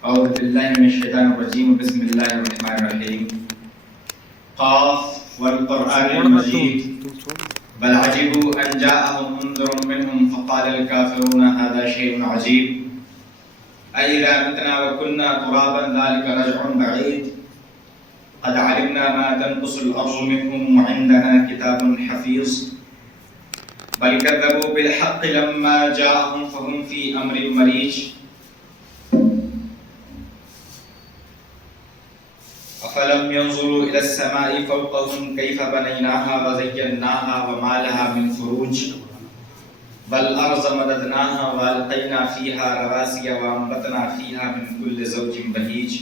أعوذ بالله من الشيطان الرجيم بسم الله الرحمن الرحيم قاف والقرآن المجيد بل عجبوا أن جاءهم منذر منهم فقال الكافرون هذا شيء عجيب أإذا متنا وكنا ترابا ذلك رجع بعيد قد علمنا ما تنقص الأرض منهم وعندنا كتاب حفيظ بل كذبوا بالحق لما جاءهم فهم في أمر مريج أفلم ينظروا إلى السماء فوقهم كيف بنيناها وزيناها وما لها من فروج بل الأرض مددناها وألقينا فيها رواسي وأنبتنا فيها من كل زوج بهيج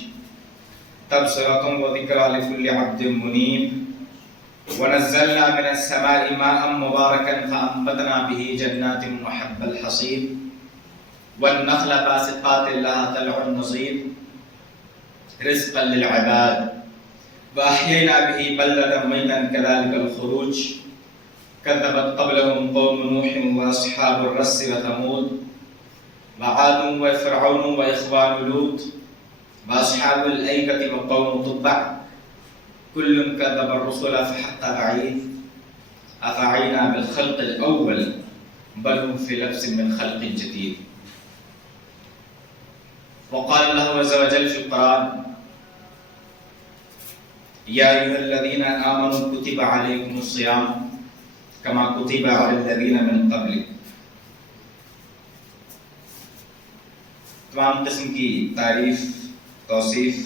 تبصرة وذكرى لكل عبد منيب ونزلنا من السماء ماء مباركا فأنبتنا به جنات وحب الحصيد والنخل باسقات لها طلع نضيد رزقا للعباد وأحيينا به بلدة ميتا كذلك الخروج كذبت قبلهم قوم نوح وأصحاب الرس وثمود وعاد وفرعون وإخوان لوط وأصحاب الأيكة وقوم تبع كل كذب الرسل فحق وعيد أفعينا بالخلق الأول بل هم في لبس من خلق جديد. وقال الله عز وجل في القرآن يا أيها الذين آمنوا كتب عليكم الصيام كما كتب على الذين من قبل. تمام قسم کی تعریف توصیف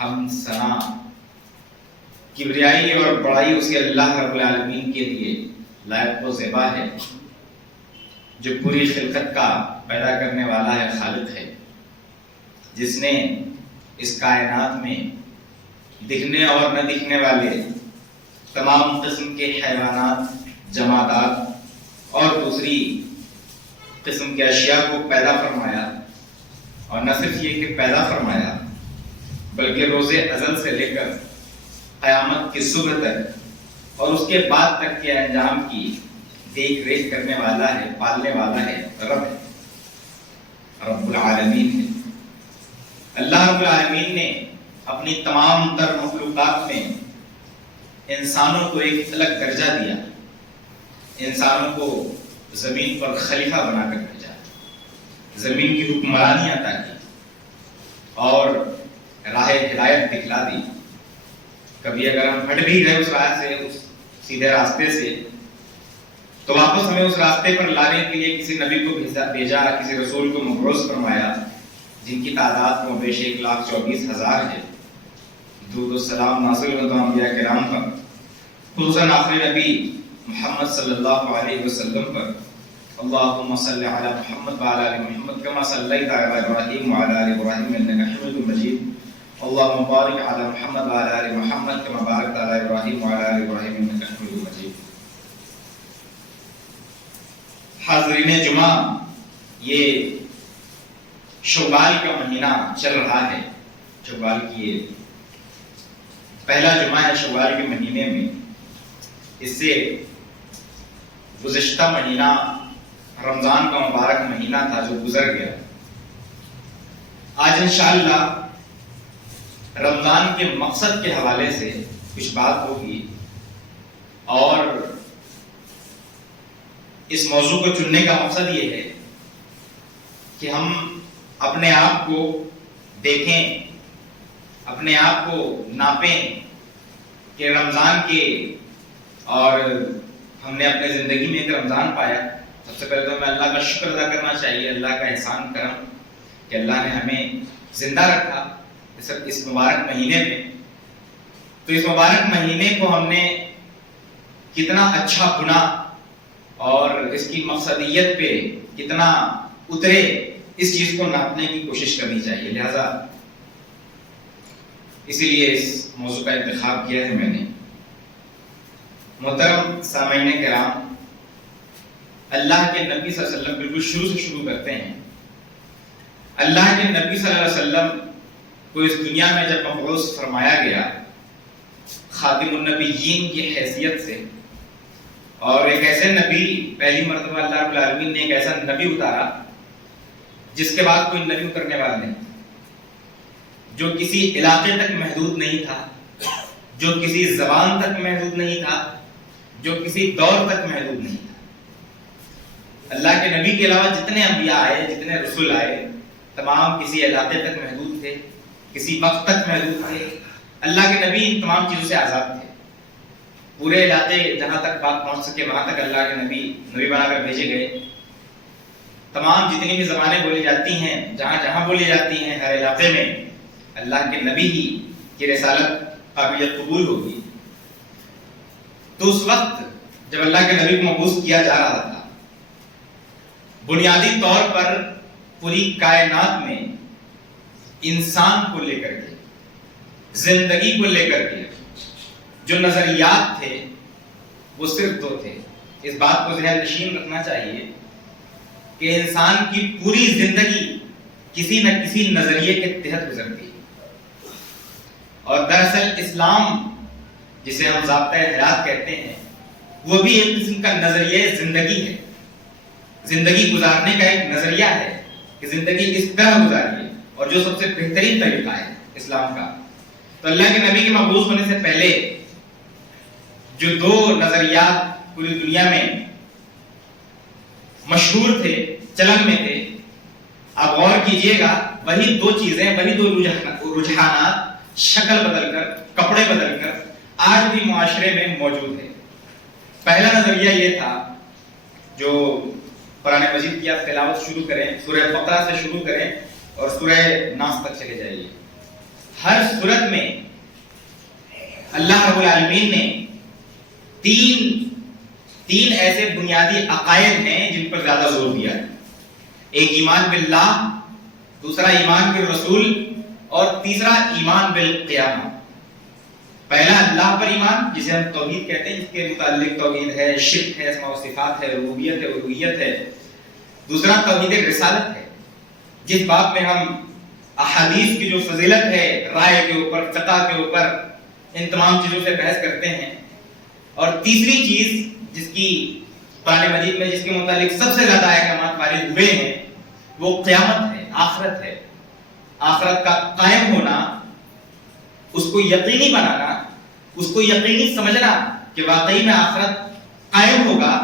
حمد ثنا کبریائی اور بڑائی اس کے اللہ رب العالمین کے لیے لائق و زیبا ہے جو پوری خلقت کا پیدا کرنے والا ہے، خالق ہے، جس نے اس کائنات میں دکھنے اور نہ دکھنے والے تمام قسم کے حیوانات، جمادات اور دوسری قسم کے اشیاء کو پیدا فرمایا، اور نہ صرف یہ کہ پیدا فرمایا بلکہ روز ازل سے لے کر قیامت کی صبح تک اور اس کے بعد تک کے انجام کی دیکھ ریکھ کرنے والا ہے، پالنے والا ہے، رب ہے، رب العالمین ہے۔ اللہ رب العالمین نے اپنی تمام تر مخلوقات میں انسانوں کو ایک الگ درجہ دیا، انسانوں کو زمین پر خلیفہ بنا کر بھیجا، زمین کی حکمرانی عطا کی اور راہ ہدایت دکھلا دی۔ کبھی اگر ہم ہٹ بھی گئے اس راہ سے، اس سیدھے راستے سے، تو واپس ہمیں اس راستے پر لانے کے لیے کسی نبی کو بھیجا، کسی رسول کو مبعوث فرمایا، جن کی تعداد میں بیش 1,24,000 ہے۔ درود و سلام نازل ہو تمام انبیاء کرام پر، خصوصاً آخری نبی محمد صلی اللہ علیہ وسلم پر۔ اللہم صلی علی محمد وعلی آل محمد کما صلیت علی ابراہیم وعلی آل ابراہیم انک حمید مجید۔ اللہم بارک علی محمد وعلی آل محمد کما بارکت علی ابراہیم وعلی آل ابراہیم انک حمید مجید۔ حاضرین جمعہ، یہ شوال کا مہینہ چل رہا ہے، شوال کی یہ پہلا جمعہ ہے شوال کے مہینے میں۔ اس سے گزشتہ مہینہ رمضان کا مبارک مہینہ تھا جو گزر گیا۔ آج انشاءاللہ رمضان کے مقصد کے حوالے سے کچھ بات ہوگی، اور اس موضوع کو چننے کا مقصد یہ ہے کہ ہم اپنے آپ کو دیکھیں، اپنے آپ کو ناپیں کہ رمضان کے، اور ہم نے اپنے زندگی میں ایک رمضان پایا۔ سب سے پہلے تو ہمیں اللہ کا شکر ادا کرنا چاہیے، اللہ کا احسان کرم کہ اللہ نے ہمیں زندہ رکھا اس مبارک مہینے میں۔ تو اس مبارک مہینے کو ہم نے کتنا اچھا بنا اور اس کی مقصدیت پہ کتنا اترے، اس چیز کو ناپنے کی کوشش کرنی چاہیے۔ لہذا اسی لیے اس موضوع کا انتخاب کیا ہے میں نے۔ محترم سامعین کرام، اللہ کے نبی صلی اللہ علیہ وسلم، بالکل شروع سے شروع کرتے ہیں۔ اللہ کے نبی صلی اللہ علیہ وسلم کو اس دنیا میں جب مبعوث فرمایا گیا خاتم النبیین کی حیثیت سے، اور ایک ایسے نبی، پہلی مرتبہ اللہ رب العالمین نے ایک ایسا نبی اتارا جس کے بعد کوئی نبی اترنے والا نہیں، جو کسی علاقے تک محدود نہیں تھا، جو کسی زبان تک محدود نہیں تھا، جو کسی دور تک محدود نہیں تھا۔ اللہ کے نبی کے علاوہ جتنے انبیاء آئے، جتنے رسول آئے، تمام کسی علاقے تک محدود تھے، کسی وقت تک محدود تھے۔ اللہ کے نبی ان تمام چیزوں سے آزاد تھے۔ پورے علاقے جہاں تک بات پہنچ سکے وہاں تک اللہ کے نبی بنا کر بھیجے گئے۔ تمام جتنی بھی زبانیں بولی جاتی ہیں، جہاں جہاں بولی جاتی ہیں، ہر علاقے میں اللہ کے نبی ہی کی رسالت قابل قبول ہوگی۔ تو اس وقت جب اللہ کے نبی کو مبعوث کیا جا رہا تھا، بنیادی طور پر پوری کائنات میں انسان کو لے کر کے، زندگی کو لے کر کے جو نظریات تھے وہ صرف دو تھے۔ اس بات کو ذہن نشین رکھنا چاہیے کہ انسان کی پوری زندگی کسی نہ کسی نظریے کے تحت گزرتی ہے، اور دراصل اسلام جسے ہم ضابطۂ حیات کہتے ہیں وہ بھی ایک قسم کا نظریہ زندگی ہے، زندگی گزارنے کا ایک نظریہ ہے کہ زندگی اس طرح گزاری ہے، اور جو سب سے بہترین طریقہ ہے اسلام کا۔ تو اللہ کے نبی کے مبعوث ہونے سے پہلے جو دو نظریات پوری دنیا میں مشہور تھے، چلن میں تھے، آپ غور کیجئے گا، وہی دو چیزیں، وہی دو رجحانات شکل بدل کر، کپڑے بدل کر آج بھی معاشرے میں موجود ہے۔ پہلا نظریہ یہ تھا، جو قرآن مجید کی آپ تلاوت شروع کریں، سورہ بقرہ سے شروع کریں اور سورہ ناس تک چلے جائیے، ہر سورت میں اللہ رب العالمین نے تین ایسے بنیادی عقائد ہیں جن پر زیادہ زور دیا ہے۔ ایک ایمان باللہ، دوسرا ایمان بالرسول، اور تیسرا ایمان بالقیامہ۔ پہلا اللہ پر ایمان، جسے ہم توحید کہتے ہیں، اس کے متعلق توحید ہے، شرک ہے، اسماء و صفات ہے، ربوبیت ہے، الوہیت ہے۔ دوسرا توحید رسالت ہے، جس بات میں ہم احادیث کی جو فضیلت ہے، رائے کے اوپر، فقہ کے اوپر، ان تمام چیزوں سے بحث کرتے ہیں۔ اور تیسری چیز جس کی قرآن مجید میں جس کے متعلق سب سے زیادہ احکامات وارد ہوئے ہیں وہ قیامت ہے، آخرت ہے۔ آخرت کا قائم ہونا، اس کو یقینی بنانا، اس کو یقینی سمجھنا کہ واقعی میں آخرت قائم ہوگا،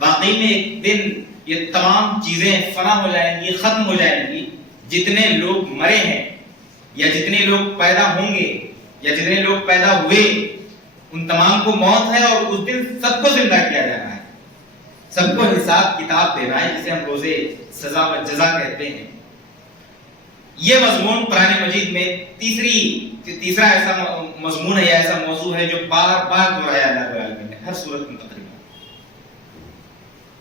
واقعی میں ایک دن یہ تمام چیزیں فنا ہو جائیں گی، ختم ہو جائیں گی۔ جتنے لوگ مرے ہیں یا جتنے لوگ پیدا ہوں گے یا جتنے لوگ پیدا ہوئے، ان تمام کو موت ہے، اور اس دن سب کو زندہ کیا جانا ہے، سب کو حساب کتاب دینا ہے، جسے ہم روزے سزا و جزا کہتے ہیں۔ یہ مضمون قرآن مجید میں تیسرا ایسا مضمون ہے یا ایسا موضوع ہے جو بار بار دہرایا اللہ رب العالمین نے ہر سورت میں تقریباً۔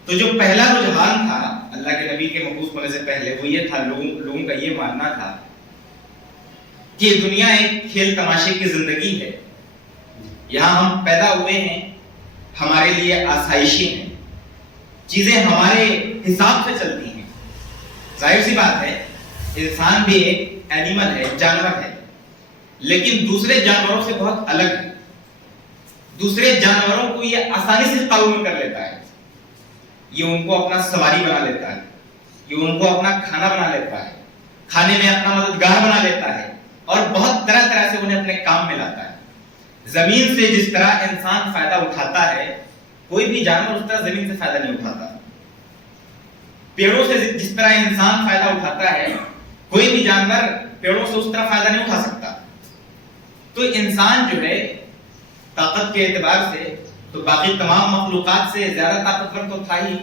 تو جو پہلا رجحان تھا اللہ کے نبی کے مبعوث ہونے سے پہلے وہ یہ تھا، لوگوں کا یہ ماننا تھا کہ دنیا ایک کھیل تماشے کی زندگی ہے، یہاں ہم پیدا ہوئے ہیں، ہمارے لیے آسائشیں ہیں، چیزیں ہمارے حساب سے چلتی ہیں۔ ظاہر سی بات ہے انسان بھی ایک اینیمل ہے، جانور ہے، لیکن دوسرے جانوروں سے بہت الگ ہے۔ دوسرے جانوروں کو یہ آسانی سے قابو میں کر لیتا ہے، یہ ان کو اپنا سواری بنا لیتا ہے، یہ ان کو اپنا کھانا بنا لیتا ہے، کھانے میں اپنا مددگار بنا لیتا ہے، اور بہت طرح طرح سے انہیں اپنے کام میں لاتا ہے۔ زمین سے جس طرح انسان فائدہ اٹھاتا ہے، کوئی بھی جانور اس طرح زمین سے فائدہ نہیں اٹھاتا۔ پیڑوں سے جس طرح انسان فائدہ اٹھاتا ہے، کوئی بھی جانور پیڑوں سے اس طرح فائدہ نہیں اٹھا سکتا۔ تو انسان جو ہے طاقت کے اعتبار سے تو باقی تمام مخلوقات سے زیادہ طاقتور تو تھا ہی۔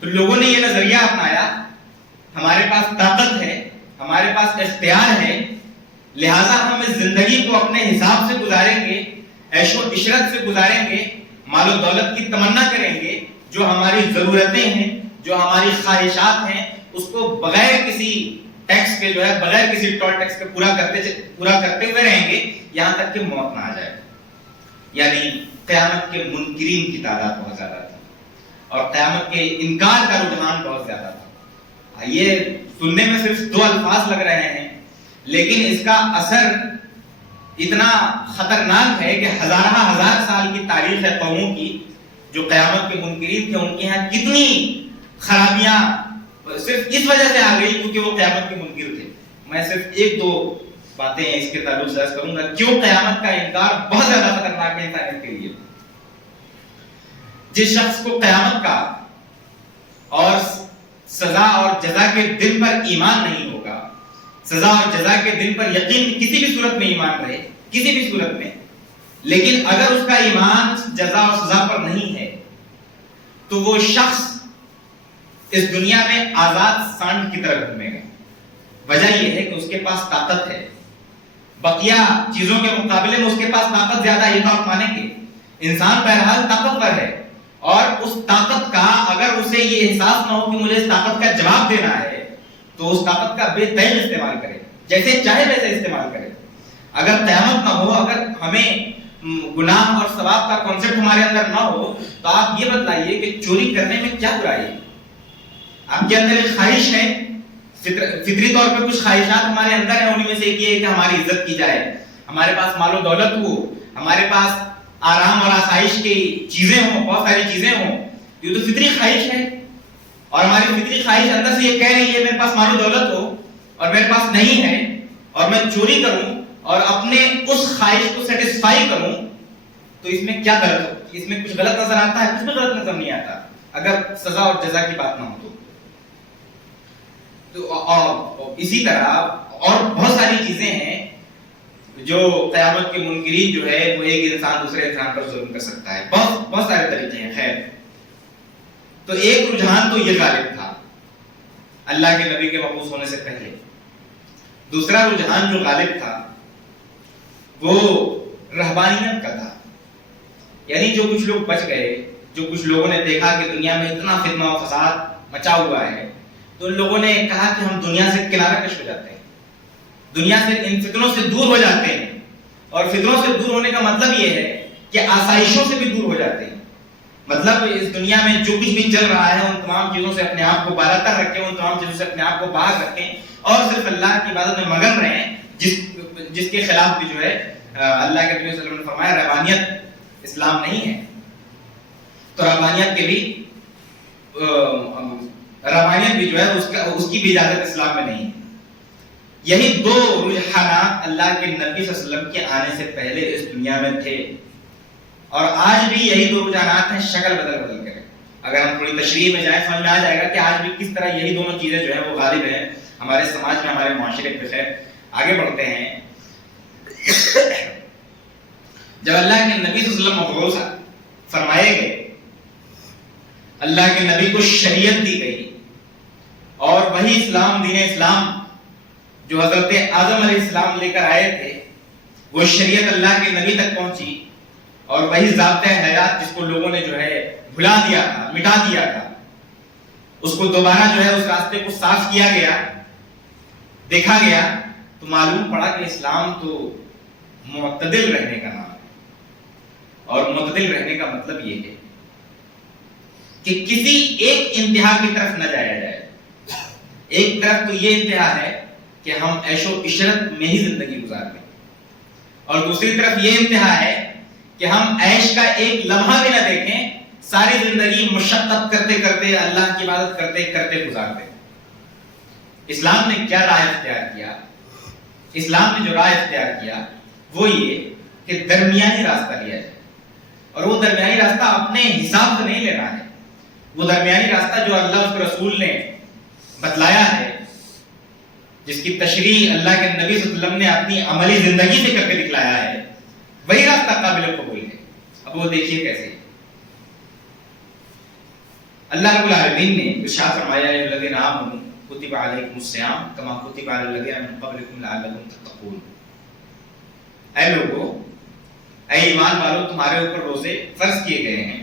تو لوگوں نے یہ نظریہ اپنایا، ہمارے پاس طاقت ہے، ہمارے پاس اختیار ہے، لہٰذا ہم اس زندگی کو اپنے حساب سے گزاریں گے، عیش و عشرت سے گزاریں گے، مال و دولت کی تمنا کریں گے، جو ہماری ضرورتیں ہیں، جو ہماری خواہشات ہیں، اس کو بغیر کسی ٹیکس کے جو ہے بغیر کسی ٹول ٹیکس کے پورا کرتے ہوئے رہیں گے یہاں تک کہ موت نہ آ جائے۔ یعنی قیامت کے منکرین کی تعداد بہت زیادہ تھی اور قیامت کے انکار کا رجحان بہت زیادہ تھا۔ یہ سننے میں صرف دو الفاظ لگ رہے ہیں، لیکن اس کا اثر اتنا خطرناک ہے کہ ہزار سال کی تاریخ ہے قوموں کی جو قیامت کے منکرین تھے، ان کے یہاں کتنی خرابیاں صرف اس وجہ سے آ گئی کیونکہ وہ قیامت کے منکر تھے. میں صرف ایک دو باتیں اس کے تعلق سے عرض کروں گا کیوں قیامت کا انکار بہت زیادہ خطرناک ہے انسانیت کے لیے. جس شخص کو قیامت کا اور سزا اور جزا کے دن پر ایمان نہیں ہوگا, سزا اور جزا کے دن پر یقین کسی بھی صورت میں ایمان رہے, کسی بھی صورت میں, لیکن اگر اس کا ایمان جزا اور سزا پر نہیں ہے تو وہ شخص اس دنیا میں آزاد سانڈ کی طرح گھومے گا. وجہ یہ ہے کہ اس کے پاس طاقت ہے, بقیہ چیزوں کے مقابلے میں اس کے پاس طاقت زیادہ ہے. یہ تو آپ مانیں گے انسان بہرحال طاقتور ہے, اور اس طاقت کا اگر اسے یہ احساس نہ ہو کہ مجھے اس طاقت کا جواب دینا ہے تو اس طاقت کا بے تحل استعمال کرے, جیسے چاہے ویسے استعمال کرے. اگر قیامت نہ ہو, اگر ہمیں گناہ اور ثواب کا کانسیپٹ ہمارے اندر نہ ہو تو آپ یہ بتلائیے کہ چوری کرنے میں کیا برائی ہے. آپ کے اندر ایک خواہش ہے, فطری طور پہ کچھ خواہشات ہمارے اندر ہیں, انہیں میں سے ایک یہ ہے کہ ہماری عزت کی جائے, ہمارے پاس مال و دولت ہو, ہمارے پاس آرام اور آسائش کی چیزیں ہوں, بہت ساری چیزیں ہوں. یہ تو فطری خواہش ہے, اور ہماری فطری خواہش اندر سے یہ کہہ رہی ہے میرے پاس مال و دولت ہو اور میرے پاس نہیں ہے اور میں چوری کروں اور اپنے اس خواہش کو سیٹسفائی کروں, تو اس میں کیا غلط ہو؟ اس میں کچھ غلط نظر آتا ہے؟ کچھ بھی غلط نظر نہیں آتا اگر سزا اور جزا کی بات نہ ہو تو. اور اسی طرح اور بہت ساری چیزیں ہیں جو قیامت کے منکرین جو ہے وہ ایک انسان دوسرے انسان پر ظلم کر سکتا ہے. بہت سارے طریقے ہیں. خیر, تو ایک رجحان تو یہ غالب تھا اللہ کے نبی کے مبعوث ہونے سے پہلے. دوسرا رجحان جو غالب تھا وہ رہبانیت کا تھا. یعنی جو کچھ لوگ بچ گئے, جو کچھ لوگوں نے دیکھا کہ دنیا میں اتنا فتنہ و فساد مچا ہوا ہے, تو ان لوگوں نے کہا کہ ہم دنیا سے کنارہ کش ہو جاتے ہیں, دنیا سے ان فتنوں سے دور ہو جاتے ہیں. اور فتنوں سے دور ہونے کا مطلب یہ ہے کہ آسائشوں سے بھی دور ہو جاتے ہیں. مطلب اس دنیا میں جو کچھ بھی چل رہا ہے ان تمام چیزوں سے اپنے آپ کو بالاتر رکھیں, ان تمام چیزوں سے اپنے آپ کو باہر رکھیں اور صرف اللہ کی عبادت میں مگن رہیں, جس کے خلاف بھی جو ہے اللہ کے نبی صلی اللہ علیہ وسلم نے فرمایا رہبانیت اسلام نہیں ہے. تو رہبانیت کے بھی رہبانیت بھی جو ہے اس کی بھی اجازت اسلام میں نہیں ہے. یہی دو رجحانات اللہ کے نبی صلی اللہ علیہ وسلم کے آنے سے پہلے اس دنیا میں تھے, اور آج بھی یہی دو رجحانات ہیں, شکل بدل کر. اگر ہم تھوڑی تشریح میں جائیں سمجھ میں آ جائے گا کہ آج بھی کس طرح یہی دونوں چیزیں جو ہیں وہ غالب ہیں ہمارے سماج میں, ہمارے معاشرے پہ. خیر آگے بڑھتے ہیں. جب اللہ کے نبی صلی اللہ علیہ وسلم مبعوث فرمائے گئے, اللہ کے نبی کو شریعت دی گئی, اور وہی اسلام, دین اسلام جو حضرت آدم علیہ السلام لے کر آئے تھے, وہ شریعت اللہ کے نبی تک پہنچی, اور وہی ضابطۂ حیات جس کو لوگوں نے جو ہے بھلا دیا تھا, مٹا دیا تھا, اس کو دوبارہ جو ہے اس راستے کو صاف کیا گیا, دیکھا گیا, تو معلوم پڑا کہ اسلام تو معتدل رہنے کا نام ہے. اور معتدل رہنے کا مطلب یہ ہے کہ کسی ایک انتہا کی طرف نہ جایا جائے. ایک طرف تو یہ انتہا ہے کہ ہم عیش و عشرت میں ہی زندگی گزار لیں, اور دوسری طرف یہ انتہا ہے کہ ہم عیش کا ایک لمحہ بھی نہ دیکھیں, ساری زندگی مشقت کرتے کرتے, اللہ کی عبادت کرتے کرتے گزار دیں. اسلام نے کیا راہ اختیار کیا؟ اسلام نے جو راہ اختیار کیا وہ یہ کہ درمیانی راستہ لیا جائے, اور وہ درمیانی راستہ اپنے حساب سے نہیں لینا ہے. وہ درمیانی راستہ جو اللہ اس کے رسول نے بتلایا ہے, جس کی تشریح اللہ کے نبی صلی اللہ علیہ وسلم نے اپنی عملی زندگی سے کر کے دکھلایا ہے, وہی راستہ قابل قبول ہے. اب وہ دیکھیے کیسے. اللہ رب العالمین نے ارشاد فرمایا ہے الذین آمنوا کتب علیکم الصیام کما کتب علی الذین من قبلکم لعلکم تتقون. اے لوگو, اے ایمان والو, تمہارے اوپر روزے فرض کیے گئے ہیں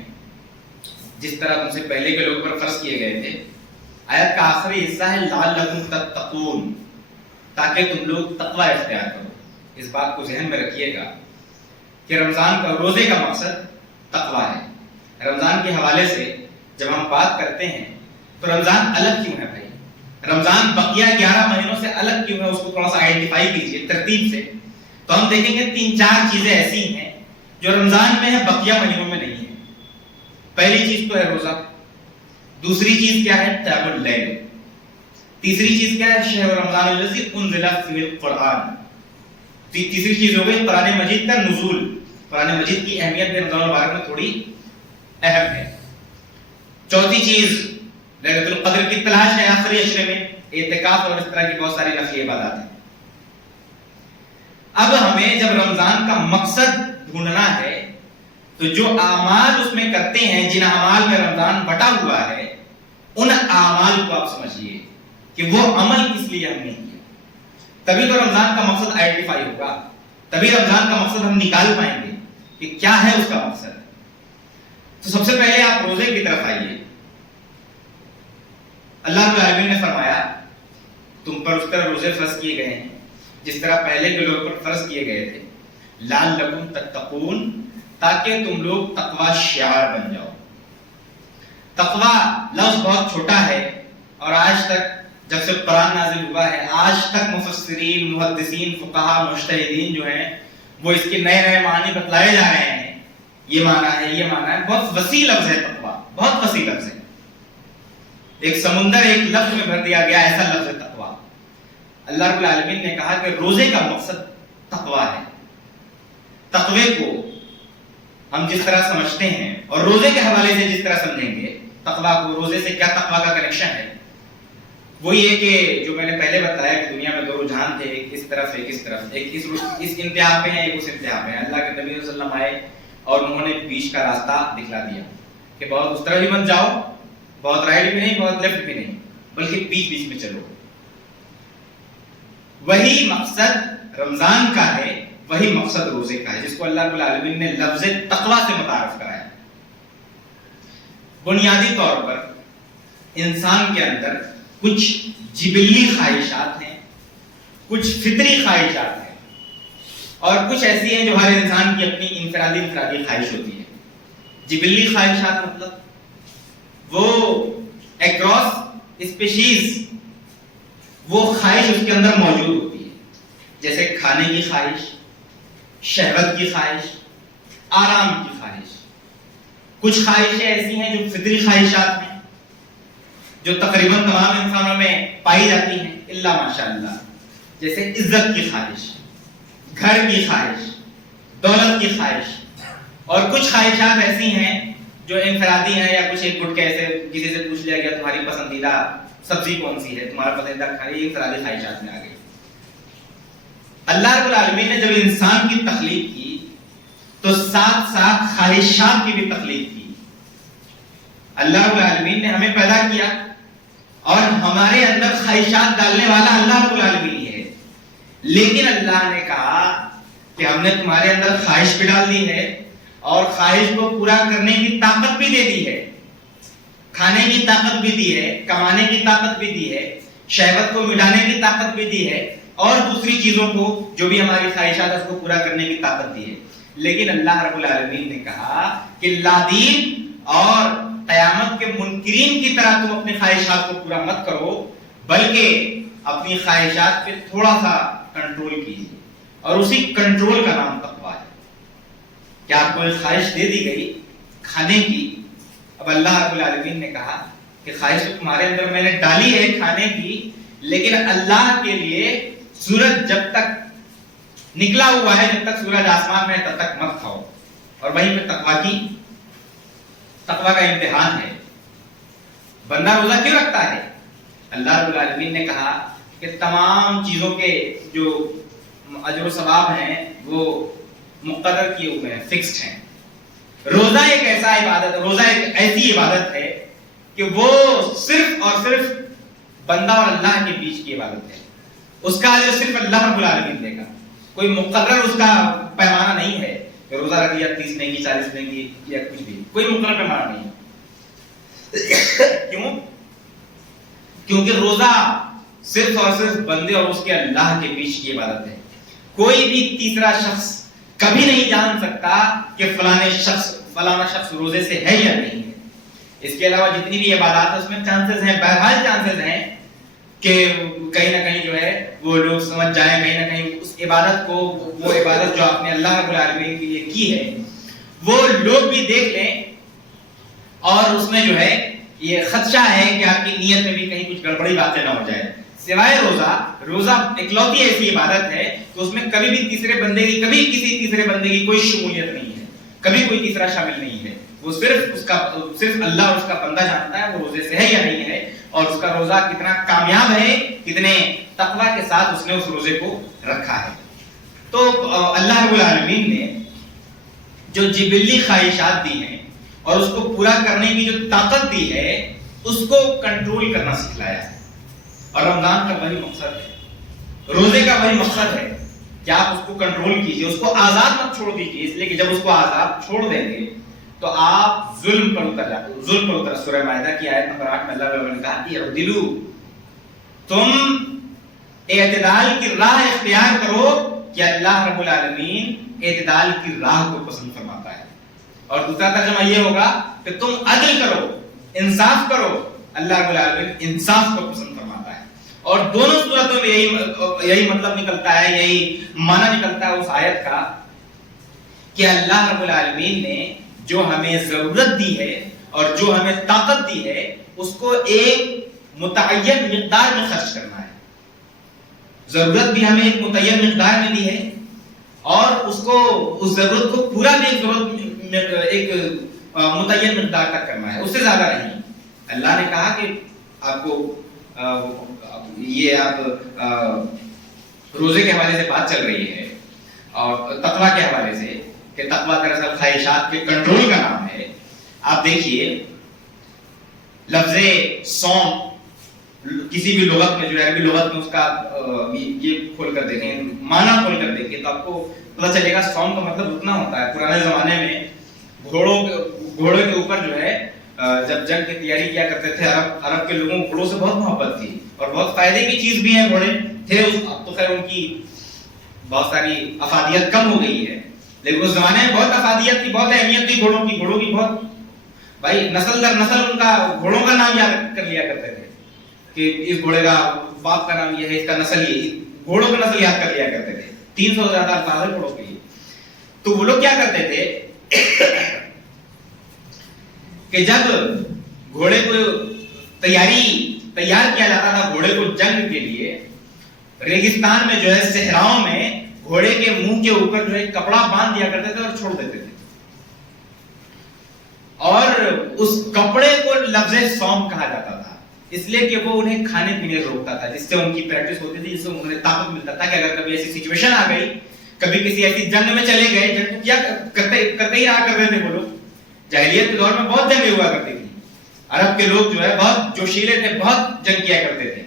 جس طرح تم سے پہلے کے لوگوں پر فرض کیے گئے تھے. آیت کا آخری حصہ ہے لعلکم تتقون, تاکہ تم لوگ تقوی اختیار کرو. اس بات کو ذہن میں رکھیے گا کہ رمضان کا روزے کا مقصد تقوی ہے. رمضان کے حوالے سے جب ہم بات کرتے ہیں تو رمضان الگ کیوں ہے بھائی؟ رمضان بقیہ 11 مہینوں سے الگ کیوں ہے؟ اس کو تھوڑا سا آئیڈینٹیفائی کیجئے ترتیب سے. تو ہم دیکھیں گے 3-4 چیزیں ایسی ہیں جو رمضان میں ہے, بقیہ مہینوں میں نہیں ہے. پہلی چیز تو ہے روزہ. دوسری چیز کیا ہے؟ قیام اللیل. تیسری چیز کیا ہے؟ شہر رمضان الذی انزل فیہ القرآن. تیسری چیز ہو گئی قرآن مجید کا نزول. قرآن مجید کی اہمیت بھی رمضان المبارک میں تھوڑی اہم ہے. چوتھی چیز لیلۃ القدر کی تلاش ہے آخری عشرے میں، اعتکاف اور اس طرح کی بہت ساری نفلی عبادات ہیں. اب ہمیں جب رمضان کا مقصد ڈھونڈنا ہے تو جو اعمال اس میں کرتے ہیں، جن اعمال میں رمضان بٹا ہوا ہے، ان اعمال کو آپ سمجھیے کہ وہ عمل کس لیے ہم نے کیا. تبھی تو رمضان کا مقصد آئیڈینٹیفائی ہوگا، تبھی رمضان کا مقصد ہم نکال پائیں گے کہ کیا ہے اس کا مقصد. تو سب سے پہلے آپ روزے کی طرف آئیے. اللہ رب العالمین نے فرمایا تم پر اس طرح روزے فرض کیے گئے ہیں جس طرح پہلے کے لوگوں پر فرض کیے گئے تھے، لعلکم تتقون، تاکہ تم لوگ تقوی شعار بن جاؤ. تقوی لفظ بہت چھوٹا ہے اور آج تک جب سے قرآن نازل ہوا ہے آج تک مفسرین، محدثین، فقہا، مجتہدین جو ہیں وہ اس کے نئے نئے معنی بتلائے جا رہے ہیں. یہ معنی ہے، یہ معنی ہے. بہت وسیع لفظ ہے تقوی، بہت وسیع لفظ ہے. ایک سمندر ایک لفظ میں بھر دیا گیا، ایسا لفظ ہے تقوی. اللہ رب العالمین نے کہا کہ روزے کا مقصد تقوی ہے. تقوی کو ہم جس طرح سمجھتے ہیں اور روزے کے حوالے سے جس طرح سمجھیں گے تقوی کو، روزے سے کیا تقوی کا کنیکشن ہے، وہ یہ کہ جو میں نے پہلے بتایا کہ دنیا میں دو رجحان تھے، ایک اس طرف ایک اس طرف، ایک اس انتہا پہ ہے ایک اس انتہا پہ ہے. اللہ کے نبی صلی اللہ علیہ وسلم آئے اور انہوں نے بیچ کا راستہ دکھلا دیا کہ بہت اس طرف بھی مت جاؤ، بہت رائٹ بھی نہیں، بہت لیفٹ بھی نہیں، بلکہ بیچ بیچ میں چلو. وہی مقصد رمضان کا ہے، وہی مقصد روزے کا ہے، جس کو اللہ رب العالمین نے لفظ تقوی سے متعارف کرایا. بنیادی طور پر انسان کے اندر کچھ جبلی خواہشات ہیں، کچھ فطری خواہشات ہیں، اور کچھ ایسی ہیں جو ہر انسان کی اپنی انفرادی خواہش ہوتی ہے. جبلی خواہشات مطلب وہ اکراس اسپیشیز وہ خواہش اس کے اندر موجود ہوتی ہے، جیسے کھانے کی خواہش، شہوت کی خواہش، آرام کی خواہش. کچھ خواہشیں ایسی ہیں جو فطری خواہشات ہیں جو تقریباً تمام انسانوں میں پائی جاتی ہیں الا ماشاءاللہ، جیسے عزت کی خواہش، گھر کی خواہش، دولت کی خواہش. اور کچھ خواہشات ایسی ہیں جو انفرادی ہیں، یا کچھ ایک گٹ کے ایسے کسی سے پوچھ لیا گیا تمہاری پسندیدہ سبزی کون سی ہے، تمہارا پسندیدہ کھانا، یہ انفرادی خواہشات میں آ گئی. اللہ رب العالمین نے جب انسان کی تخلیق کی تو ساتھ ساتھ خواہشات کی بھی تخلیق کی. اللہ رب العالمین نے ہمیں پیدا کیا اور ہمارے اندر خواہشات ڈالنے والا اللہ رب العالمین ہی ہے. لیکن اللہ نے کہا کہ ہم نے تمہارے اندر خواہش بھی ڈال دی ہے اور خواہش کو پورا کرنے کی طاقت بھی دے دی ہے. کھانے کی طاقت بھی دی ہے، کمانے کی طاقت بھی دی ہے، شہوت کو مٹانے کی طاقت بھی دی ہے، اور دوسری چیزوں کو جو بھی ہماری خواہشات اس کو پورا کرنے کی طاقت دی ہے. لیکن اللہ رب العالمین نے کہا کہ لا دین اور قیامت کے منکرین کی طرح تم اپنی خواہشات کو پورا مت کرو، بلکہ اپنی خواہشات پہ تھوڑا سا کنٹرول کیجیے، اور اسی کنٹرول کا نام تقویٰ ہے. کہ آپ کو ایک خواہش دے دی گئی کھانے کی، اب اللہ رب العالمین نے کہا کہ خواہش تو تمہارے اندر میں نے ڈالی ہے کھانے کی، لیکن اللہ کے لیے سورج جب تک نکلا ہوا ہے، جب تک سورج آسمان میں ہے تب تک مت کھاؤ. اور وہیں پہ تقویٰ کا امتحان ہے. بندہ روزہ کیوں رکھتا ہے؟ اللہ رب العالمین نے کہا کہ تمام چیزوں کے جو اجر و ثواب ہیں وہ مقرر کیے ہوئے ہیں، فکسڈ ہیں. روزہ ایک ایسا عبادت، روزہ ایک ایسی عبادت ہے کہ وہ صرف اور صرف بندہ اور اللہ کے بیچ کی عبادت ہے. اس کا اجر صرف اللہ رب العالمین دے گا. کوئی مقرر اس کا پیمانہ نہیں ہے کہ روزہ رکھ لیا 30 نے کی 40 نے کی یا کچھ بھی، کوئی مقرر پیمانہ نہیں ہے. کیوں؟ کیونکہ روزہ صرف اور صرف بندے اور اس کے اللہ کے بیچ کی عبادت ہے. کوئی بھی تیسرا شخص کبھی نہیں جان سکتا کہ فلانا شخص روزے سے ہے یا نہیں ہے. اس کے علاوہ جتنی بھی عبادات ہیں اس میں چانسز ہیں، بہرحال چانسز ہیں کہ کہیں نہ کہیں جو ہے وہ لوگ سمجھ جائیں، کہیں نہ کہیں اس عبادت کو، وہ عبادت جو آپ نے اللہ رب العالمین کے لیے کی ہے، وہ لوگ بھی دیکھ لیں اور اس میں جو ہے یہ خدشہ ہے کہ آپ کی نیت میں بھی کہیں کچھ گڑبڑی واقع نہ ہو جائے. سوائے روزہ اکلوتی ایسی عبادت ہے کہ اس میں کبھی بھی کبھی کسی تیسرے بندے کی کوئی شمولیت نہیں ہے، کبھی کوئی تیسرا شامل نہیں ہے، وہ صرف اللہ اور اس کا بندہ جانتا ہے وہ روزے سے ہے یا نہیں ہے، اور اس کا روزہ کتنا کامیاب ہے، کتنے تقوی کے ساتھ اس نے اس روزے کو رکھا ہے۔ تو اللہ رب العالمین نے جو جبلی خواہشات دی ہیں اور اس کو پورا کرنے کی جو طاقت دی ہے اس کو کنٹرول کرنا سکھلایا ہے، اور رمضان کا وہی مقصد ہے، روزے کا وہی مقصد ہے کہ آپ اس کو کنٹرول کیجئے، اس کو آزاد مت چھوڑ دیجئے، اس لیے کہ جب اس کو آزاد چھوڑ دیں گے تو آپ ظلم پر اتر سورہ مائدہ کی آیت نمبر 8 میں اللہ تعالیٰ نے کہا کہ اعدلوا، تم اعتدال کی راہ اختیار کرو، کہ اللہ رب العالمین اعتدال کی راہ کو پسند فرماتا ہے۔ اور دوسرا ترجمہ یہ ہوگا کہ تم عدل کرو، انصاف کرو، اللہ رب العالمین انصاف کو پسند فرماتا ہے۔ اور دونوں صورتوں میں یہی مطلب نکلتا ہے، یہی معنی نکلتا ہے اس آیت کا کہ اللہ رب العالمین نے جو ہمیں ضرورت دی ہے اور جو ہمیں طاقت دی ہے اس کو ایک متعین مقدار میں خرچ کرنا ہے۔ ضرورت بھی ہمیں ایک متعین مقدار میں دی ہے اور اس ضرورت کو پورا بھی ایک متعین مقدار تک کرنا ہے، اس سے زیادہ نہیں۔ اللہ نے کہا کہ آپ کو یہ آپ روزے کے حوالے سے بات چل رہی ہے اور تقویٰ کے حوالے سے کہ تقویٰ دراصل خواہشات کے کنٹرول کا نام ہے۔ آپ دیکھیے لفظ صوم کسی بھی لغت میں جو ہے عربی لغت میں اس کا یہ کھول کر دیکھیں، معنی کھول کر دیکھیں تو آپ کو پتہ چلے گا صوم کا مطلب اتنا ہوتا ہے۔ پرانے زمانے میں گھوڑے کے اوپر جو ہے جب جنگ کی تیاری کیا کرتے تھے، عرب کے لوگوں کو گھوڑوں سے بہت محبت تھی اور بہت فائدے کی چیز بھی ہے گھوڑے تھے، اب تو خیر ان کی بہت ساری افادیت کم ہو گئی ہے، لیکن اس زمانے میں بہت افادیت تھی، بہت اہمیت تھی گھوڑوں کی بہت، بھائی نسل در نسل ان کا گھوڑوں کا نام یاد کر لیا کرتے تھے کہ اس گھوڑے کا باپ کا نام یہ ہے، اس کا نسل یہ، گھوڑوں کا نسل یاد کر لیا کرتے تھے۔ 300 سے زیادہ الفاظ ہے گھوڑوں کے لیے۔ تو وہ لوگ کیا کرتے تھے کہ جب گھوڑے کو تیار کیا جاتا تھا گھوڑے کو جنگ کے لیے، ریگستان میں جو ہے صحراؤں میں گھوڑے کے منہ کے اوپر جو ہے کپڑا باندھ دیا کرتے تھے اور چھوڑ دیتے تھے، اور اس کپڑے کو لفظ صوم کہا جاتا تھا، اس لیے کہ وہ انہیں کھانے پینے سے روکتا تھا، جس سے ان کی پریکٹس ہوتی تھی، جس سے انہیں طاقت ملتا تھا کہ اگر کبھی ایسی سچویشن آ گئی، کبھی کسی ایسی جنگ میں چلے گئے، جنگ تو کیا کرتے ہی رہا کرتے تھے وہ لوگ، جاہلیت کے دور میں بہت جنگیں ہوا کرتی تھی، عرب کے لوگ جو ہے بہت جوشیلے تھے، بہت جنگ کیا کرتے تھے،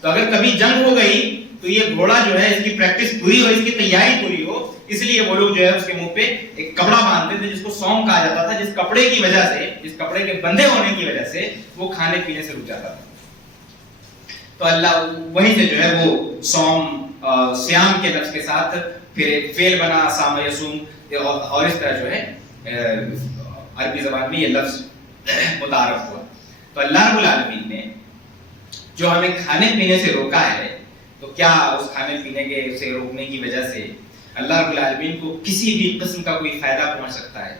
تو اگر کبھی جنگ ہو گئی تو یہ گھوڑا جو ہے اس کی پریکٹس پوری ہو، اس کی تیاری پوری ہو، اس لیے وہ لوگ جو ہے اس کے منہ پہ ایک کپڑا باندھتے تھے جس کو صوم کہا جاتا تھا، جس کپڑے کی وجہ سے، جس کپڑے کے بندھے ہونے کی وجہ سے وہ کھانے پینے سے رک جاتا تھا۔ تو اللہ وہیں سے جو ہے وہ صوم صیام کے لفظ کے ساتھ پھر ایک فعل بنا صام یصوم، اور اس طرح جو ہے عربی زبان میں یہ لفظ متعارف ہوا۔ تو اللہ رب العالمین نے جو ہمیں کھانے پینے سے روکا ہے، تو کیا اس کھانے پینے کے سے روکنے کی وجہ سے اللہ رب العالمین کو کسی بھی قسم کا کوئی فائدہ پہنچ سکتا ہے؟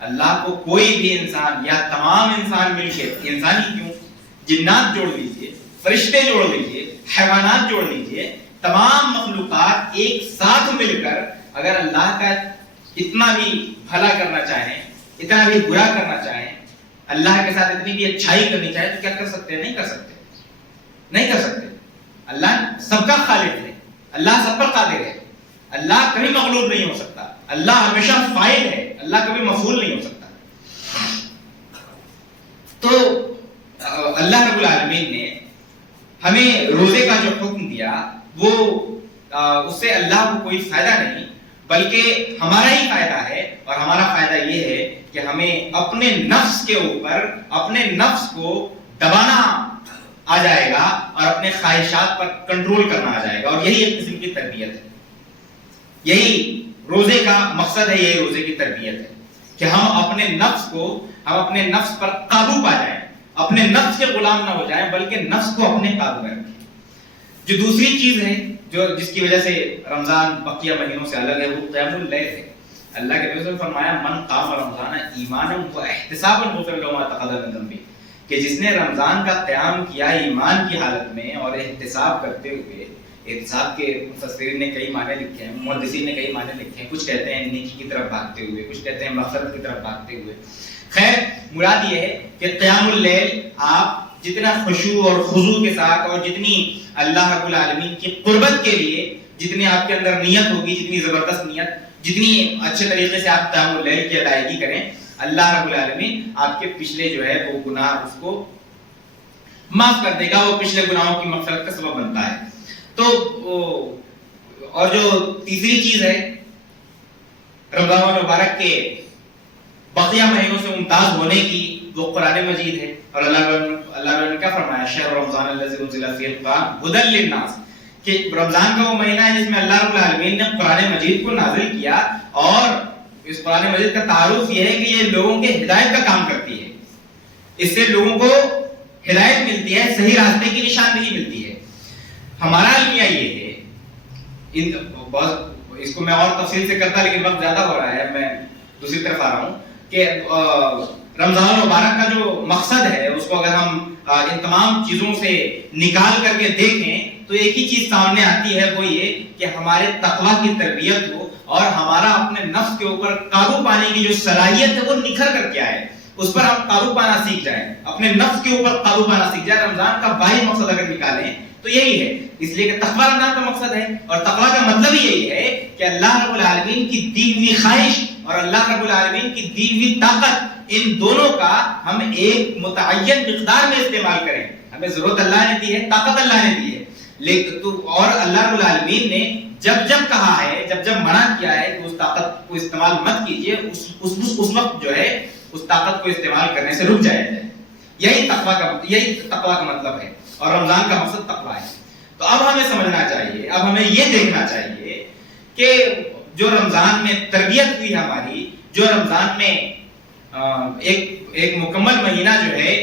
اللہ کو کوئی بھی انسان یا تمام انسان مل کے، انسان ہی کیوں، جنات جوڑ لیجئے، فرشتے جوڑ لیجئے، حیوانات جوڑ لیجئے، تمام مخلوقات ایک ساتھ مل کر اگر اللہ کا اتنا بھی بھلا کرنا چاہیں، اتنا بھی برا کرنا چاہیں، اللہ کے ساتھ اتنی بھی اچھائی کرنی چاہیں تو کیا کر سکتے ہیں؟ نہیں کر سکتے، نہیں کر سکتے۔ اللہ سب کا خالق ہے، اللہ سب پر قادر ہے، اللہ کبھی مغلوب نہیں ہو سکتا، اللہ ہمیشہ فاعل ہے، اللہ کبھی مفعول نہیں ہو سکتا۔ تو اللہ رب العالمین نے ہمیں روزے کا جو حکم دیا وہ اس سے اللہ کو کوئی فائدہ نہیں بلکہ ہمارا ہی فائدہ ہے، اور ہمارا فائدہ یہ ہے کہ ہمیں اپنے نفس کے اوپر اپنے نفس کو دبانا آ جائے گا اور اپنے خواہشات پر کنٹرول کرنا آ جائے گا، اور یہی ایک قسم کی تربیت ہے، یہی روزے کا مقصد ہے، یہی روزے کی تربیت ہے کہ ہم اپنے نفس پر قابو پا جائیں، اپنے نفس کے غلام نہ ہو جائیں بلکہ نفس کو اپنے قابو میں رکھیں۔ جو دوسری چیز ہے جو جس کی وجہ سے رمضان بقیہ مہینوں سے الگ ہے وہ قیام اللیل ہے۔ اللہ کے نبی نے فرمایا من قام رمضان ایمانا و احتسابا غفر له ما تقدم من ذنبه، کہ جس نے رمضان کا قیام کیا ایمان کی حالت میں اور احتساب کرتے ہوئے، احتساب کے مفسرین نے کئی معنی لکھے ہیں، محدثین نے کئی معنی لکھے ہیں، کچھ کہتے ہیں نیکی کی طرف بھاگتے ہوئے، کچھ کہتے ہیں مغفرت کی طرف بھاگتے ہوئے. خیر مراد یہ ہے کہ قیام اللیل آپ جتنا خشوع اور خضوع کے ساتھ اور جتنی اللہ رب العالمین کی قربت کے لیے جتنی آپ کے اندر نیت ہوگی، جتنی زبردست نیت، جتنی اچھے طریقے سے آپ قیام اللیل کی ادائیگی کریں، اللہ رب العالمین آپ کے پچھلے جو ہے وہ گناہ اس کو معاف کر دے گا، وہ پچھلے گناہوں کی مغفرت کا سبب بنتا ہے. تو اور جو تیسری چیز ہے رمضان المبارک کے بقیہ مہینوں سے ممتاز ہونے کی، وہ قرآن مجید ہے. اور اللہ نے کیا فرمایا؟ شہر رمضان الذی انزل فیہ القرآن ھدی للناس، کہ رمضان کا وہ مہینہ ہے جس میں اللہ رب العالمین نے قرآن مجید کو نازل کیا، اور اس قرآن مجید کا تعارف یہ ہے کہ یہ لوگوں کے ہدایت کا کام کرتی ہے. اس سے لوگوں کو ہدایت ملتی ہے، صحیح راستے کی نشاندہی ملتی ہے. ہمارا المیہ یہ ہے، اس کو میں اور تفصیل سے کرتا لیکن وقت زیادہ ہو رہا ہے، میں دوسری طرف آ رہا ہوں کہ رمضان المبارک کا جو مقصد ہے اس کو اگر ہم ان تمام چیزوں سے نکال کر کے دیکھیں تو ایک ہی چیز سامنے آتی ہے، وہ یہ کہ ہمارے تقویٰ کی تربیت ہو اور ہمارا اپنے نفس کے اوپر قابو پانے کی جو صلاحیت ہے وہ نکھر کر کے آئے، اس پر ہم قابو پانا سیکھ جائیں، اپنے نفس کے اوپر قابو پانا سیکھ جائیں. رمضان کا باہری مقصد اگر نکالیں تو یہی ہے، اس لیے کہ تقویٰ رمضان کا مقصد ہے، اور تقویٰ کا مطلب ہی یہی ہے کہ اللہ رب العالمین کی دی ہوئی خواہش اور اللہ رب العالمین کی دی ہوئی طاقت، ان دونوں کا ہم ایک متعین مقدار میں استعمال کریں. ہمیں ضرورت اللہ نے دی ہے، طاقت اللہ نے دی ہے، لیکن اور اللہ رب العالمین نے جب جب کہا ہے، جب جب منع کیا ہے کہ اس طاقت کو استعمال مت کیجیے، اس وقت جو ہے اس طاقت کو استعمال کرنے سے رک جائے. یہی تقویٰ کا مطلب ہے، اور رمضان کا مقصد تقویٰ ہے. تو اب ہمیں سمجھنا چاہیے، اب ہمیں یہ دیکھنا چاہیے کہ جو رمضان میں تربیت ہوئی ہماری، جو رمضان میں ایک مکمل مہینہ جو ہے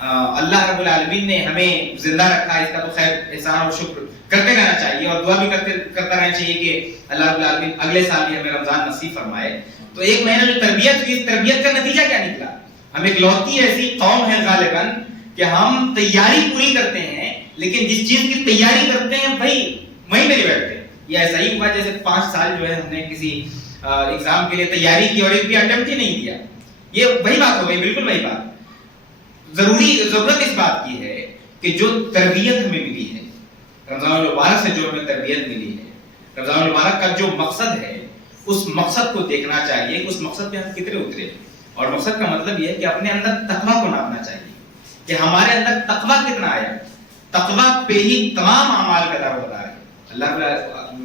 اللہ رب العالمین نے ہمیں زندہ رکھا، اس کا تو خیر احسان اور شکر کرتے رہنا چاہیے، اور دعا بھی کرتا رہنا چاہیے کہ اللہ رب العالمین اگلے سال بھی ہمیں رمضان نصیب فرمائے. تو ایک مہینہ جو تربیت ہوئی، تربیت کا نتیجہ کیا نکلا؟ ہم ایک لوتی ایسی قوم ہے غالباً کہ ہم تیاری پوری کرتے ہیں لیکن جس چیز کی تیاری کرتے ہیں وہیں پہ نہیں بیٹھتے. یہ ایسا ہی ہوا جیسے 5 سال جو ہے ہم نے کسی ایگزام کے لیے تیاری کی اور ایک بھی اٹیمپٹ ہی نہیں دیا. یہ وہی بات ہو گئی، بالکل وہی بات. ضرورت اس بات کی ہے کہ جو تربیت ہمیں ملی ہے رمضان المبارک سے، جو ہمیں تربیت ملی ہے رمضان المبارک کا جو مقصد ہے، اس مقصد کو دیکھنا چاہیے کہ اس مقصد پہ ہم کتنے اترے. اور مقصد کا مطلب یہ ہے کہ اپنے اندر تقویٰ کو ناپنا چاہیے کہ ہمارے اندر تقویٰ کتنا آیا. تقویٰ پہ ہی تمام اعمال کا دار و مدار ہے. اللہ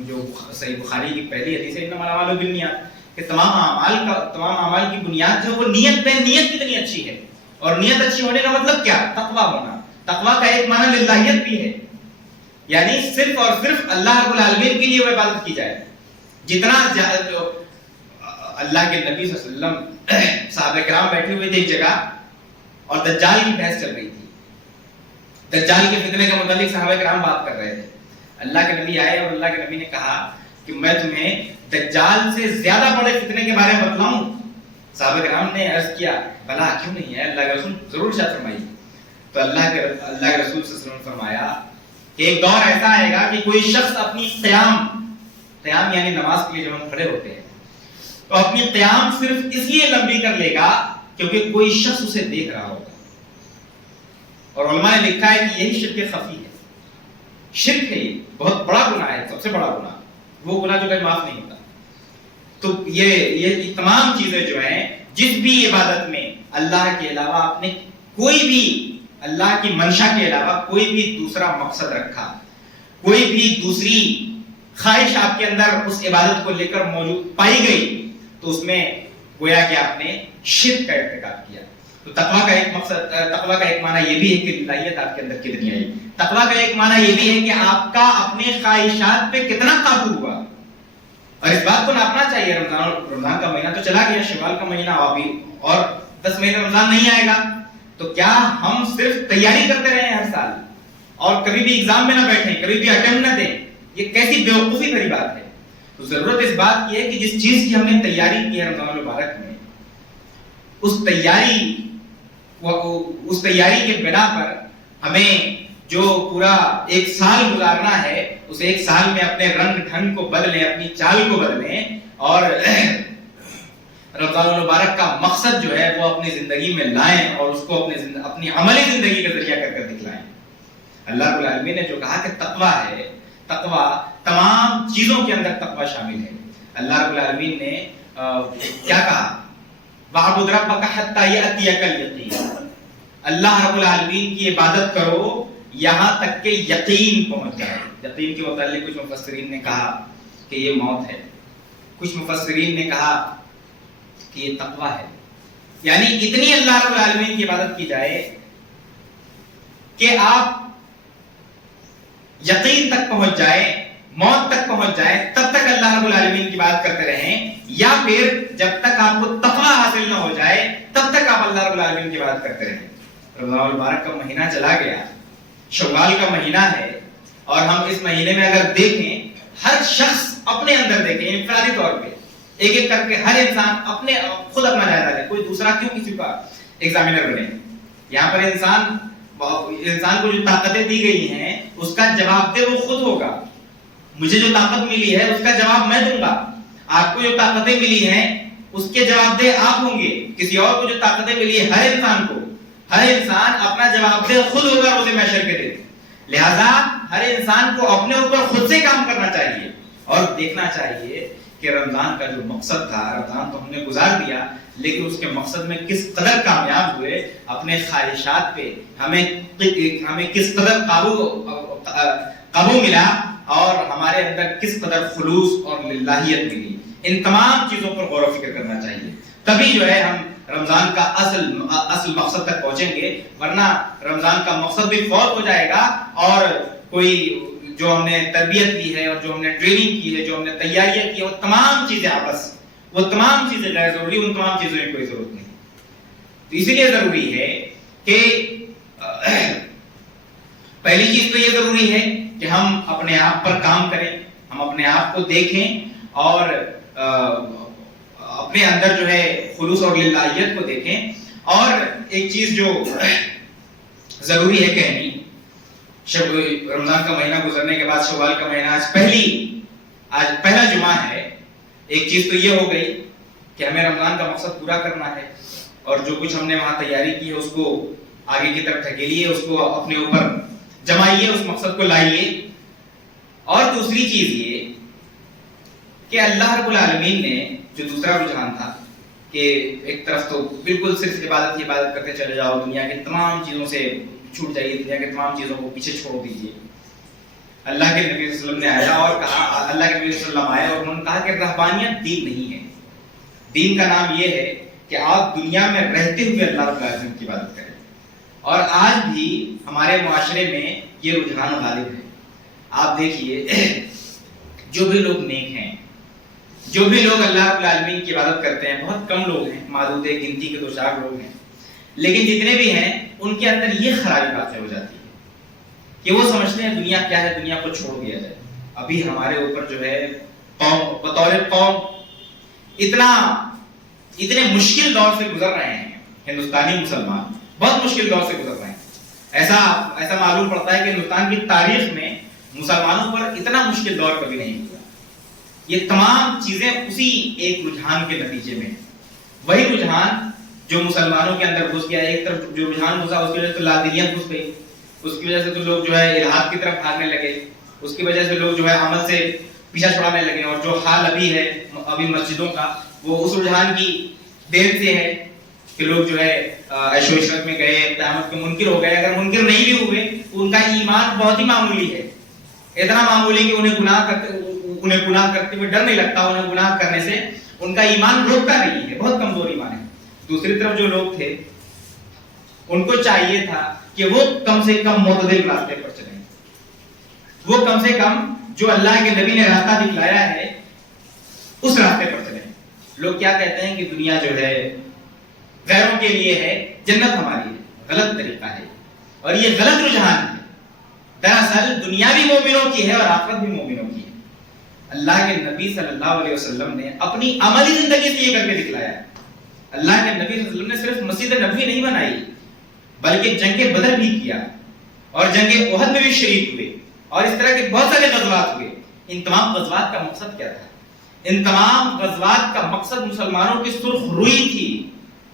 جو صحیح بخاری کی پہلی حدیث ہے انما الاعمال بالنیات، کہ تمام اعمال کی بنیاد جو ہے وہ نیت پہ. نیت کتنی اچھی ہے، اور نیت اچھی ہونے کا مطلب کیا؟ تقویٰ ہونا. تقویٰ کا ایک معنی للہیت بھی ہے، یعنی صرف اور صرف اللہ رب العالمین کے لیے وہ عبادت کی جائے. جتنا اللہ کے نبی صلی اللہ علیہ وسلم صحابہ کرام بیٹھے ہوئے تھے ایک جگہ اور دجال کی بحث چل رہی تھی. دجال کے فتنے کے متعلق صحابہ کرام بات کر رہے تھے. اللہ کے نبی آئے اور اللہ کے نبی نے کہا کہ میں تمہیں دجال سے زیادہ بڑے فتنے کے بارے میں بتلاؤں. صحابہ کرام نے عرض کیا بھلا کیوں نہیں ہے اللہ کے رسول، ضرور ارشاد فرمائیے. تو اللہ کے رسول صلی اللہ علیہ وسلم نے فرمایا کہ ایک دور ایسا آئے گا کہ کوئی شخص اپنی قیام یعنی نماز کے لیے جب ہم کھڑے ہوتے ہیں تو اپنی قیام صرف اس لیے لمبی کر لے گا کیونکہ کوئی شخص اسے دیکھ رہا ہوگا. اور علماء نے لکھا ہے کہ یہی شرک خفی ہے. شرک ہے، یہ بہت بڑا گناہ ہے، سب سے بڑا گناہ، وہ گناہ جو کبھی معاف نہیں ہوتا. تو یہ تمام چیزیں جو ہیں، جس بھی عبادت میں اللہ کے علاوہ آپ نے کوئی بھی اللہ کی منشا کے علاوہ کوئی بھی دوسرا مقصد رکھا، کوئی بھی دوسری خواہش آپ کے اندر اس عبادت کو لے کر موجود پائی گئی، تو اس میں گویا کہ آپ نے شرک کا ارتکاب کیا. تو تقویٰ کا ایک مقصد، تقویٰ کا ایک معنی یہ بھی ہے کہ للہیت آپ کے اندر کتنی آئی. تقویٰ کا ایک معنی یہ بھی ہے کہ آپ کا اپنے خواہشات پہ کتنا قابو ہوا. اور اس بات کو ناپنا چاہیے. رمضان کا مہینہ تو چلا گیا، شوال کا مہینہ اور 10 مہینے رمضان نہیں آئے گا، تو کیا ہم صرف تیاری کرتے رہے ہر سال اور کبھی بھی ایگزام میں نہ بیٹھیں، کبھی بھی اٹیمپٹ نہ دیں؟ یہ کیسی بیوقوفی بھری بات ہے. تو ضرورت اس بات کی ہے کہ جس چیز کی ہم نے تیاری کی ہے رمضان المبارک میں، اس تیاری اس تیاری کے بنا پر ہمیں جو پورا ایک سال گزارنا ہے اس ایک سال میں اپنے رنگ ڈھنگ کو بدلیں، اپنی چال کو بدلیں اور رمضان المبارک کا مقصد جو ہے وہ اپنی زندگی میں لائیں اور اس کو اپنی عملی زندگی کا ذریعہ کر دکھلائیں۔ اللہ رب العالمین نے جو کہا کہ تقویٰ ہے، تقویٰ تمام چیزوں کے اندر تقویٰ شامل ہے۔ اللہ رب العالمین نے کیا کہا؟ وَاعْبُدْ رَبَّكَ حَتَّى يَأْتِيَكَ الْيَقِينُ، اللہ رب العالمین کی عبادت کرو یہاں تک کہ یقین پہنچ جائے۔ یقین کے متعلق کچھ مفسرین نے کہا کہ یہ موت ہے، کچھ مفسرین نے کہا کہ یہ تقویٰ ہے، یعنی اتنی اللہ رب العالمین کی عبادت کی جائے کہ آپ یقین تک پہنچ جائے، موت تک پہنچ جائے، تب تک اللہ رب العالمین کی بات کرتے رہیں، یا پھر جب تک آپ کو تقویٰ حاصل نہ ہو جائے تب تک آپ اللہ رب العالمین کی بات کرتے رہیں۔ رمضان المبارک کا مہینہ چلا گیا، شوال کا مہینہ ہے، اور ہم اس مہینے میں اگر دیکھیں ہر شخص اپنے اندر دیکھیں انفرادی طور پہ ایک ایک کر کے ہر انسان خود اپنا جائزہ لے، کوئی دوسرا کیوں کسی کا ایگزامینر بنے۔ یہاں پر انسان کو جو طاقتیں دی گئی ہیں اس کا جواب دہ وہ خود ہوگا۔ مجھے جو طاقت ملی ہے اس کا جواب میں دوں گا، آپ کو جو طاقتیں ملی ہیں اس کے جواب دہ آپ ہوں گے، کسی اور کو جو طاقتیں ملی ہے ہر انسان اپنا جواب دہ خود ہوگا روز محشر کے دن۔ لہذا ہر انسان کو اپنے اوپر خود سے کام کرنا چاہیے اور دیکھنا چاہیے کہ رمضان کا جو مقصد تھا، رمضان تو ہم نے گزار دیا لیکن اس کے مقصد میں کس قدر کامیاب ہوئے، اپنے خواہشات پہ ہمیں کس قدر قابو ملا اور ہمارے اندر کس قدر خلوص اور للہیت ملی، ان تمام چیزوں پر غور و فکر کرنا چاہیے، تبھی جو ہے ہم رمضان کا اصل مقصد تک پہنچیں گے، ورنہ رمضان کا مقصد بھی فوت ہو جائے گا اور کوئی جو ہم نے تربیت کی ہے اور جو ہم نے ٹریننگ کی ہے، جو ہم نے تیاریاں کی ہے، وہ تمام چیزیں غیر ضروری، ان تمام چیزوں کی کوئی ضرورت نہیں۔ تو اسی لیے ضروری ہے کہ پہلی چیز تو یہ ضروری ہے کہ ہم اپنے آپ پر کام کریں، ہم اپنے آپ کو دیکھیں اور اپنے اندر جو ہے خلوص اور للہیت کو دیکھیں۔ اور ایک چیز جو ضروری ہے کہنی، رمضان کا مہینہ گزرنے کے بعد شوال کا مہینہ آج پہلا جمعہ ہے، ایک چیز تو یہ ہو گئی کہ ہمیں رمضان کا مقصد پورا کرنا ہے اور جو کچھ ہم نے وہاں تیاری کی ہے اس کو آگے کی طرف دھکیلیے، اس کو اپنے اوپر جمائیے، اس مقصد کو لائیے۔ اور دوسری چیز یہ کہ اللہ رب العالمین نے جو دوسرا رجحان تھا کہ ایک طرف تو بالکل صرف عبادت کرتے چلے جاؤ، دنیا کی تمام چیزوں سے چھوٹ جائیے، دنیا کی تمام چیزوں کو پیچھے چھوڑ دیجیے۔ اللہ کے نبی صلی اللہ علیہ وسلم نے آیا اور کہا، اللہ کے نبی صلی اللہ علیہ وسلم آئے اور انہوں نے کہا کہ رہبانیت دین نہیں ہے، دین کا نام یہ ہے کہ آپ دنیا میں رہتے ہوئے اللہ رب العالمین کی عبادت کریں۔ اور آج بھی ہمارے معاشرے میں یہ رجحان غالب ہے۔ آپ دیکھیے جو بھی لوگ نیک ہیں، جو بھی لوگ اللہ رب العالمین کی عبادت کرتے ہیں، بہت کم لوگ ہیں، معدود گنتی کے 2-4 لوگ ہیں، لیکن جتنے بھی ہیں ان کے اندر یہ خرابی باتیں ہو جاتی ہیں کہ وہ سمجھتے ہیں دنیا کیا ہے، دنیا کو چھوڑ دیا جائے۔ ابھی ہمارے اوپر جو ہے بطور قوم اتنے مشکل دور سے گزر رہے ہیں، ہندوستانی مسلمان بہت مشکل دور سے گزر رہے ہیں۔ ایسا معلوم پڑتا ہے کہ ہندوستان کی تاریخ میں مسلمانوں پر اتنا مشکل دور کبھی نہیں ہوا۔ یہ تمام چیزیں اسی ایک رجحان کے نتیجے میں، وہی رجحان جو مسلمانوں کے اندر گھس گیا، ایک طرف جو رجحان گھسا اس کی وجہ سے لادینیت گھس گئی، اس کی وجہ سے تو لوگ جو ہے الہاد کی طرف بھاگنے لگے، اس کی وجہ سے لوگ جو ہے عمل سے پیچھا چھڑانے لگے، اور جو حال ابھی مسجدوں کا وہ اس رجحان کی دیر سے ہے کہ لوگ جو ہے عیش و عشرت میں گئے، قیامت کے منکر ہو گئے۔ اگر منکر نہیں بھی ہوئے ان کا ایمان بہت ہی معمولی ہے، اتنا معمولی کہ انہیں گناہ کرتے ہوئے ڈر نہیں لگتا، انہیں گناہ کرنے سے ان کا ایمان روکتا نہیں ہے، بہت کمزور ایمان ہے۔ دوسری طرف جو لوگ تھے ان کو چاہیے تھا کہ وہ کم سے کم معتدل راستے پر چلیں، وہ کم سے کم جو اللہ کے نبی نے راستہ دکھلایا ہے اس راستے پر چلیں۔ لوگ کیا کہتے ہیں کہ دنیا جو ہے غیروں کے لیے ہے، جنت ہماری ہے، غلط طریقہ ہے اور یہ غلط رجحان ہے۔ دراصل دنیا بھی مومنوں کی ہے اور آخرت بھی مومنوں کی ہے۔ اللہ کے نبی صلی اللہ علیہ وسلم نے اپنی عملی زندگی سے یہ کر کے دکھلایا ہے۔ اللہ کے نبی صلی اللہ علیہ وسلم نے صرف مسجد نبوی نہیں بنائی بلکہ جنگ بدر بھی کیا اور جنگ احد میں بھی شریک ہوئے اور اس طرح کے بہت سارے غزوات ہوئے. ان تمام غزوات کا مقصد کیا تھا؟ ان تمام غزوات کا مقصد مسلمانوں کی سرخ روئی تھی،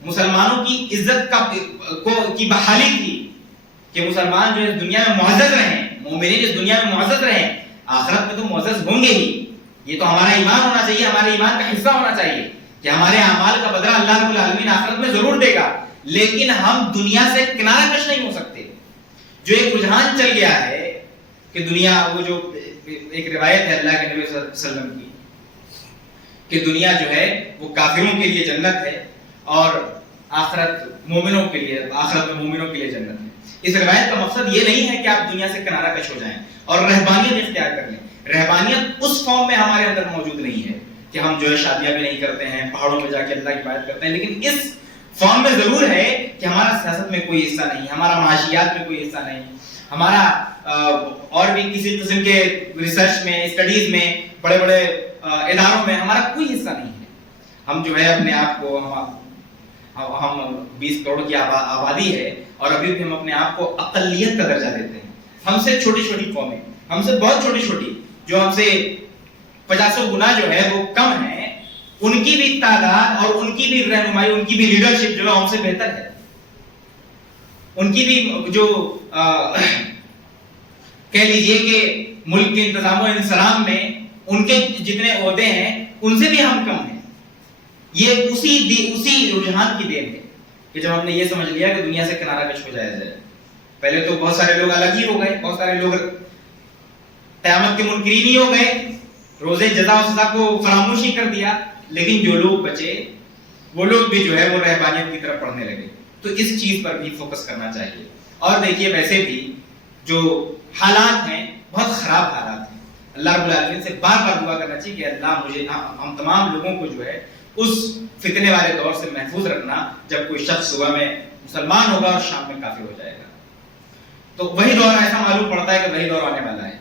مسلمانوں کی عزت کی بحالی تھی کہ مسلمان جو اس دنیا میں معزز رہیں، مومنین اس دنیا میں معزز رہیں، آخرت میں تو معزز ہوں گے ہی. یہ تو ہمارا ایمان ہونا چاہیے، ہمارے ایمان کا حصہ ہونا چاہیے کہ ہمارے اعمال کا بدلہ اللہ رب العالمین آخرت میں ضرور دے گا. لیکن ہم دنیا سے کنارہ کش نہیں ہو سکتے. جو ایک رجحان چل گیا ہے کہ دنیا، وہ جو ایک روایت ہے اللہ کے نبی صلی اللہ علیہ وسلم کی کہ دنیا جو ہے وہ کافروں کے لیے جنت ہے اور آخرت مومنوں کے لیے، آخرت میں مومنوں کے لیے جنت ہے. اس روایت کا مقصد یہ نہیں ہے کہ آپ دنیا سے کنارہ کش ہو جائیں اور رہبانیت اختیار کر لیں. رہبانیت اس فارم میں ہمارے اندر موجود نہیں ہے کہ ہم جو ہے شادیاں بھی نہیں کرتے ہیں، پہاڑوں میں جا کے اللہ کی عبادت کرتے ہیں، لیکن اس فارم میں ضرور ہے کہ ہمارا سیاست میں کوئی حصہ نہیں، ہمارا معاشیات میں کوئی حصہ نہیں، ہمارا اور بھی کسی قسم کے ریسرچ میں، اسٹڈیز میں، بڑے بڑے اداروں میں ہمارا کوئی حصہ نہیں ہے. ہم جو ہے اپنے آپ کو، ہم 20 کروڑ کی آبادی ہے اور ابھی بھی ہم اپنے آپ کو اقلیت کا درجہ دیتے ہیں. ہم سے چھوٹی چھوٹی قومیں، ہم سے بہت چھوٹی چھوٹی، جو ہم سے 50 گنا جو ہے وہ کم ہیں، ان کی بھی تعداد اور ان کی بھی رہنمائی، ان کی بھی لیڈرشپ جو ہے ہم سے بہتر ہے. ان کی بھی جو کہہ لیجئے کہ ملک کے انتظام و انصرام میں ان کے جتنے عہدے ہیں ان سے بھی ہم کم ہیں. یہ اسی رجحان کی دین ہے کہ جب ہم نے یہ سمجھ لیا کہ دنیا سے کنارہ کش ہو جایا جائے. پہلے تو بہت سارے لوگ الگ ہی ہو گئے، بہت سارے لوگ قیامت کے منکرین ہی ہو گئے، روزے جزا و سزا کو فراموش ہی کر دیا. لیکن جو لوگ بچے وہ لوگ بھی جو ہے وہ رہبانیت کی طرف پڑھنے لگے. تو اس چیز پر بھی فوکس کرنا چاہیے. اور دیکھیے ویسے بھی جو حالات ہیں بہت خراب حالات ہیں. اللہ رب العالمین سے بار بار دعا کرنا چاہیے کہ اللہ مجھے، ہم تمام لوگوں کو جو ہے اس فتنے والے دور سے محفوظ رکھنا جب کوئی شخص صبح میں مسلمان ہوگا اور شام میں کافر ہو جائے گا. تو وہی دور ایسا معلوم پڑتا ہے کہ وہی دور آنے والا ہے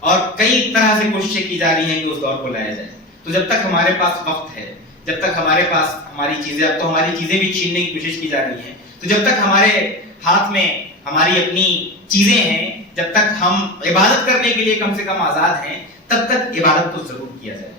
اور کئی طرح سے کوششیں کی جا رہی ہیں کہ اس دور کو لایا جائے. تو جب تک ہمارے پاس وقت ہے، جب تک ہمارے پاس ہماری چیزیں، اب تو ہماری چیزیں بھی چھیننے کی کوشش کی جا رہی ہیں، تو جب تک ہمارے ہاتھ میں ہماری اپنی چیزیں ہیں، جب تک ہم عبادت کرنے کے لیے کم سے کم آزاد ہیں، تب تک عبادت تو ضرور کیا جائے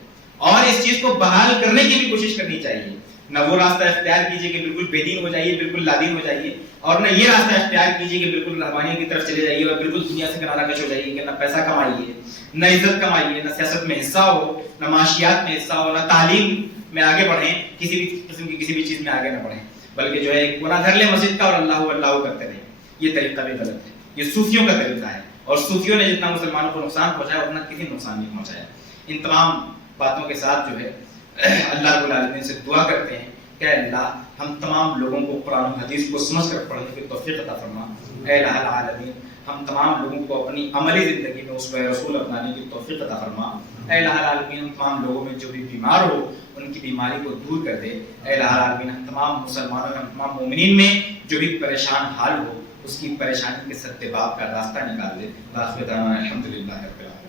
اور اس چیز کو بحال کرنے کی بھی کوشش کرنی چاہیے. نہ وہ راستہ اختیار کیجیے کہ بالکل بے دین ہو جائیے، بالکل لادین ہو جائیے، اور نہ یہ راستہ اختیار کیجیے کہ بالکل رحمانیت کی طرف چلے جائیے اور بالکل دنیا سے کنارہ کش ہو جائیے کہ نہ پیسہ کمائیے، نہ عزت کمائیے، نہ سیاست میں حصہ ہو، نہ معاشیات میں حصہ ہو، نہ تعلیم میں آگے بڑھیں، کسی بھی قسم کی کسی بھی چیز میں آگے نہ بڑھیں، بلکہ جو ہے ایک گناہ دھر لیں مسجد کا اور اللہ کرتے رہیں. یہ طریقہ بھی غلط ہے، یہ صوفیوں کا طریقہ ہے اور صوفیوں نے جتنا مسلمانوں کو نقصان پہنچایا اتنا کسی نقصان نہیں پہنچایا. ان تمام باتوں کے ساتھ جو ہے اللہ رب العالمین سے دعا کرتے ہیں کہ اللہ ہم تمام لوگوں کو قرآن و حدیث کو سمجھ کر پڑھنے کی توفیق عطا فرما. اے الہ العالمین ہم تمام لوگوں کو اپنی عملی زندگی میں اسوہ رسول اپنانے کی توفیق عطا فرما. اے الہ العالمین ہم تمام لوگوں میں جو بھی بیمار ہو ان کی بیماری کو دور کر دے. اے الہ العالمین ہم تمام مسلمانوں میں، ہم تمام مومنین میں جو بھی پریشان حال ہو اس کی پریشانی کے سدباب کا راستہ نکال دے. وآخر دعوانا الحمدللہ رب العالمین.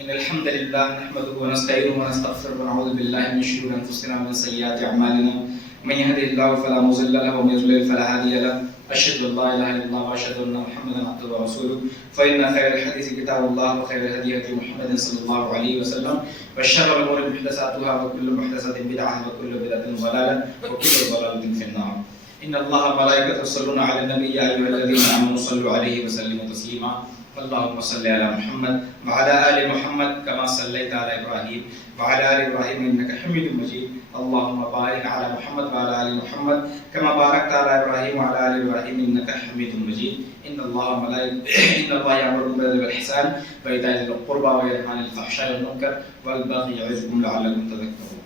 إن الحمد لله نحمده ونستعينه ونستغفره ونعوذ بالله من شرور أنفسنا ومن سيئات أعمالنا من يهده الله فلا مضل له ومن يضلل فلا هادي له أشهد أن لا إله إلا الله وأشهد أن محمدا عبده ورسوله فإن خير الحديث كتاب الله وخير الهدي هدي محمد صلى الله عليه وسلم وشر الأمور محدثاتها وكل محدثة بدعة وكل بدعة ضلالة وكل ضلالة في النار. إن الله وملائكته يصلون على النبي يا أيها الذين آمنوا صلوا عليه وسلموا تسليما. اللهم صل على محمد وعلى آل محمد كما صليت على إبراهيم وعلى آل إبراهيم إنك حميد مجيد. اللهم بارك على محمد وعلى آل محمد كما باركت على إبراهيم وعلى آل إبراهيم إنك حميد مجيد. إن الله يأمر بالعدل والإحسان وإيتاء ذي القربى وينهى عن الفحشاء والمنكر والبغي يعظكم لعلكم تذكرون.